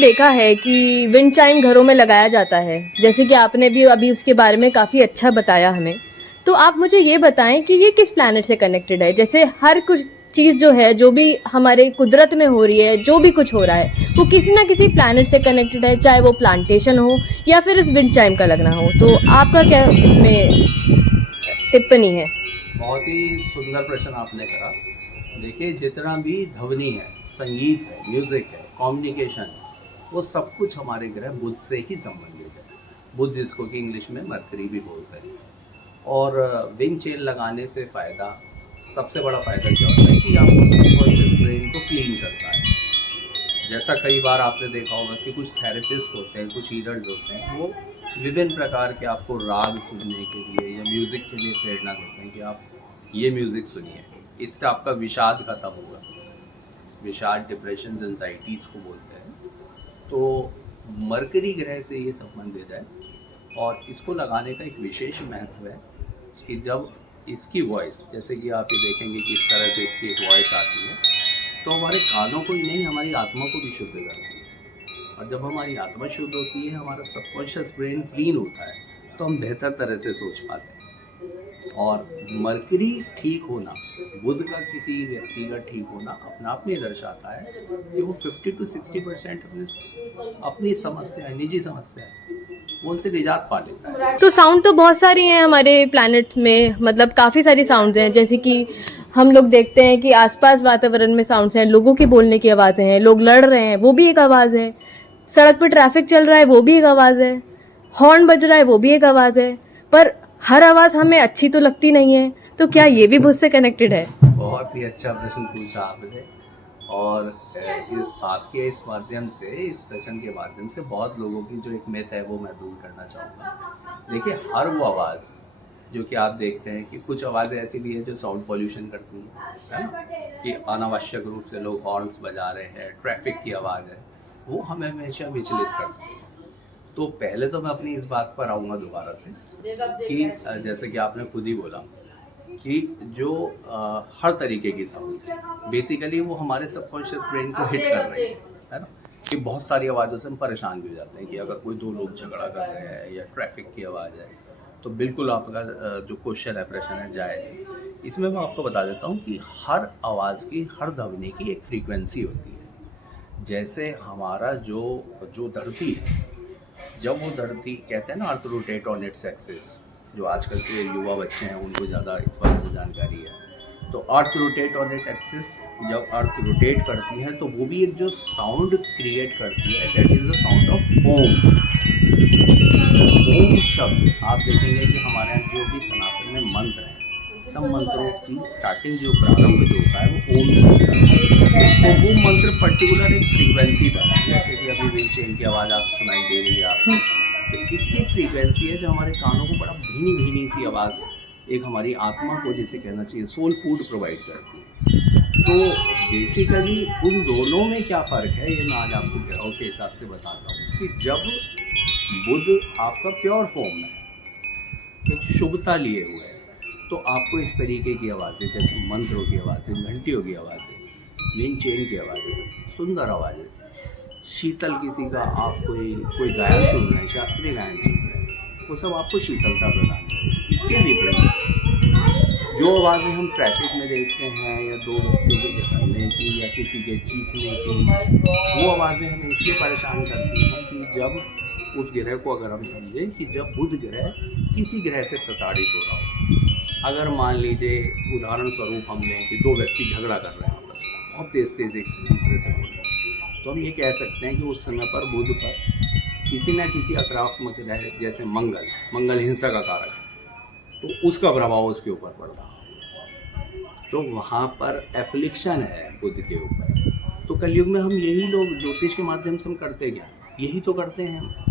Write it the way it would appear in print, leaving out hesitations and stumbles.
देखा है कि विंड चाइम घरों में लगाया जाता है, जैसे कि आपने भी अभी उसके बारे में काफ़ी अच्छा बताया हमें। तो आप मुझे ये बताएं कि ये किस प्लैनेट से कनेक्टेड है? जैसे हर कुछ चीज़ जो है, जो भी हमारे कुदरत में हो रही है, जो भी कुछ हो रहा है, वो किसी ना किसी प्लैनेट से कनेक्टेड है, चाहे वो प्लांटेशन हो या फिर इस विंड चाइम का लगना हो। तो आपका क्या इसमें टिप्पणी है? बहुत ही सुंदर प्रश्न आपने करा। देखिए, जितना भी ध्वनि है, संगीत है, म्यूज़िक है, कम्युनिकेशन है, वो सब कुछ हमारे ग्रह बुध से ही संबंधित है। बुध जिसको कि इंग्लिश में मरकरी भी बोलते हैं। और विंग चेन लगाने से फ़ायदा, सबसे बड़ा फ़ायदा क्या होता है कि आपको सबकॉन्शियस ब्रेन को क्लीन करता है। जैसा कई बार आपने देखा होगा कि कुछ थेरेपिस्ट होते हैं, कुछ हीलर्स होते हैं, वो विभिन्न प्रकार के आपको राग सुनने के लिए या म्यूज़िक के लिए प्रेरणा देते हैं कि आप ये म्यूज़िक सुनिए, इससे आपका विषाद खत्म होगा। विषाद, डिप्रेशन, एंजाइटीज़ को बोलते हैं। तो मरकरी ग्रह से ये संबंधित है और इसको लगाने का एक विशेष महत्व है कि जब इसकी वॉइस, जैसे कि आप ये देखेंगे कि इस तरह से इसकी एक वॉइस आती है, तो हमारे कानों को ही नहीं, हमारी आत्मा को भी शुद्ध करती है। और जब हमारी आत्मा शुद्ध होती है, हमारा सबकॉन्शियस ब्रेन क्लीन होता है, तो हम बेहतर तरह से सोच पाते हैं। और मरकरी ठीक होना, बुध का किसी व्यक्ति का ठीक होना अपने आप में ये दर्शाता है कि वो 50 to 60% अपनी समस्या, निजी समस्या है, वो उनसे निजात पा लेता है। तो साउंड तो बहुत सारी हैं हमारे प्लैनेट में, मतलब काफ़ी सारी साउंड्स हैं। जैसे कि हम लोग देखते हैं कि आसपास वातावरण में साउंड्स हैं, लोगों के बोलने की आवाज़ें हैं, लोग लड़ रहे हैं, वो भी एक आवाज़ है। सड़क पर ट्रैफिक चल रहा है, वो भी एक आवाज़ है। हॉर्न बज रहा है, वो भी एक आवाज़ है। पर हर आवाज़ हमें अच्छी तो लगती नहीं है। तो क्या ये भी भूत से कनेक्टेड है? बहुत ही अच्छा प्रश्न पूछा आपने। और आपके इस माध्यम से, इस प्रश्न के माध्यम से बहुत लोगों की जो एक मिथ है वो मैं दूर करना चाहूँगा। देखिए, हर वो आवाज़ जो कि आप देखते हैं कि कुछ आवाज़ें ऐसी भी है जो साउंड पॉल्यूशन करती हैं, है ना? कि अनावश्यक रूप से लोग हॉर्न्स बजा रहे हैं, ट्रैफिक की आवाज़ है, वो हमें हमेशा विचलित करती है। तो पहले तो मैं अपनी इस बात पर आऊँगा दोबारा से कि जैसे कि आपने खुद ही बोला कि जो हर तरीके की साउंड है, बेसिकली वो हमारे सबकॉन्शियस ब्रेन को हिट कर रही है ना? कि बहुत सारी आवाज़ों से हम परेशान भी हो जाते हैं कि अगर कोई दो लोग झगड़ा कर रहे हैं या ट्रैफिक की आवाज़ है, तो बिल्कुल आपका जो क्वेश्चन है, प्रश्न है, जायज़। इसमें मैं आपको बता देता हूँ कि हर आवाज़ की, हर ध्वनि की एक फ्रीक्वेंसी होती है। जैसे हमारा जो जो धरती है, जब वो धरती, कहते हैं ना, earth rotate on its axis, जो आजकल के युवा बच्चे हैं उनको ज़्यादा इस बारे में जानकारी है। तो earth rotate on it axis, जब अर्थ रोटेट करती है तो वो भी एक जो साउंड क्रिएट करती है, that is the sound of Om. Om शब्द आप देखेंगे कि हमारे यहाँ जो भी सनातन में मंत्र हैं, सब मंत्रों की स्टार्टिंग, जो प्रारंभ जो होता है वो ओम से होता है। तो वो मंत्र पर्टिकुलर एक फ्रीक्वेंसी पर है, जैसे कि अभी विंड चेन की आवाज़ आप सुनाई दे रही है आपको, तो इसकी एक फ्रीक्वेंसी है जो हमारे कानों को बड़ा भीनी भीनी सी आवाज़, एक हमारी आत्मा को, जिसे कहना चाहिए, सोल फूड प्रोवाइड करती है। तो बेसिकली उन दोनों में क्या फ़र्क है, ये मैं आज आपको ग्रहों के हिसाब से बताता हूँ कि जब बुध आपका प्योर फॉर्म में, एक शुभता लिए हुए है, तो आपको इस तरीके की आवाज़ें, जैसे मंत्रों की आवाज़ें, घंटियों की आवाज़ें, विंड चेन की आवाज़ें, सुंदर आवाज़ें, शीतल, किसी का आप कोई गायन सुन रहे हैं, शास्त्रीय गायन सुन रहे हैं, वो सब आपको शीतलता प्रदान करेगी। इसके विपरीत जो आवाज़ें हम ट्रैफिक में देखते हैं, या दो व्यक्तियों के झगड़ने की या किसी के चीखने की, वो आवाज़ें हमें इसलिए परेशान करती हैं कि जब उस ग्रह को अगर हम समझें कि जब बुध ग्रह किसी ग्रह से प्रताड़ित हो रहा हो, अगर मान लीजिए उदाहरण स्वरूप हम लें कि दो व्यक्ति झगड़ा कर रहे हैं आपस में, बहुत तेज़ तेज़ एक दूसरे से बोल रहे हैं, तो हम ये कह सकते हैं कि उस समय पर बुध पर किसी न किसी आक्रामक ग्रह, जैसे मंगल हिंसा का कारक है, तो उसका प्रभाव उसके ऊपर पड़ रहा है, तो वहाँ पर एफ्लिक्शन है बुध के ऊपर। तो कलयुग में हम यही लोग ज्योतिष के माध्यम से हम करते क्या, यही तो करते हैं हम